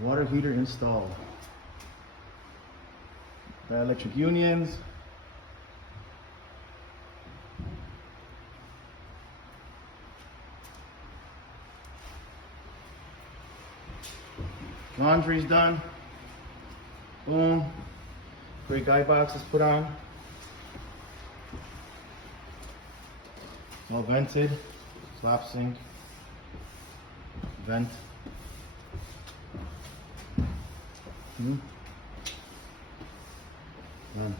Water heater installed. Electric unions. Laundry's done. Boom. Great guy box is put on. All vented. Slop sink. Vent. Done.